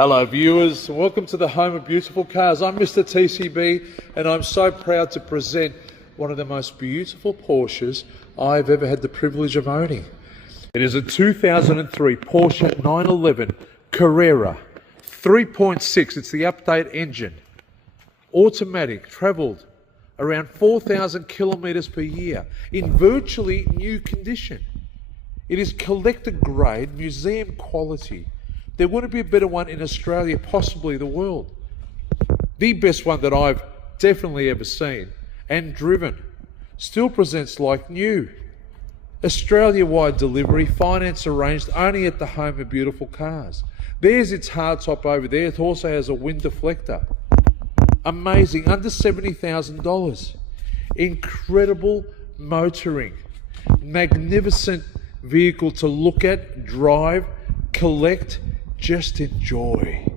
Hello viewers, welcome to the home of beautiful cars. I'm Mr. TCB and I'm so proud to present one of the most beautiful Porsches I've ever had the privilege of owning. It is a 2003 Porsche 911 Carrera 3.6, it's the update engine. Automatic, travelled around 4,000 kilometres per year in virtually new condition. It is collector grade, museum quality. There wouldn't be a better one in Australia, possibly the world. The best one that I've definitely ever seen and driven. Still presents like new. Australia-wide delivery, finance arranged only at the home of beautiful cars. There's its hardtop over there. It also has a wind deflector. Amazing, under $70,000. Incredible motoring. Magnificent vehicle to look at, drive, collect, just enjoy.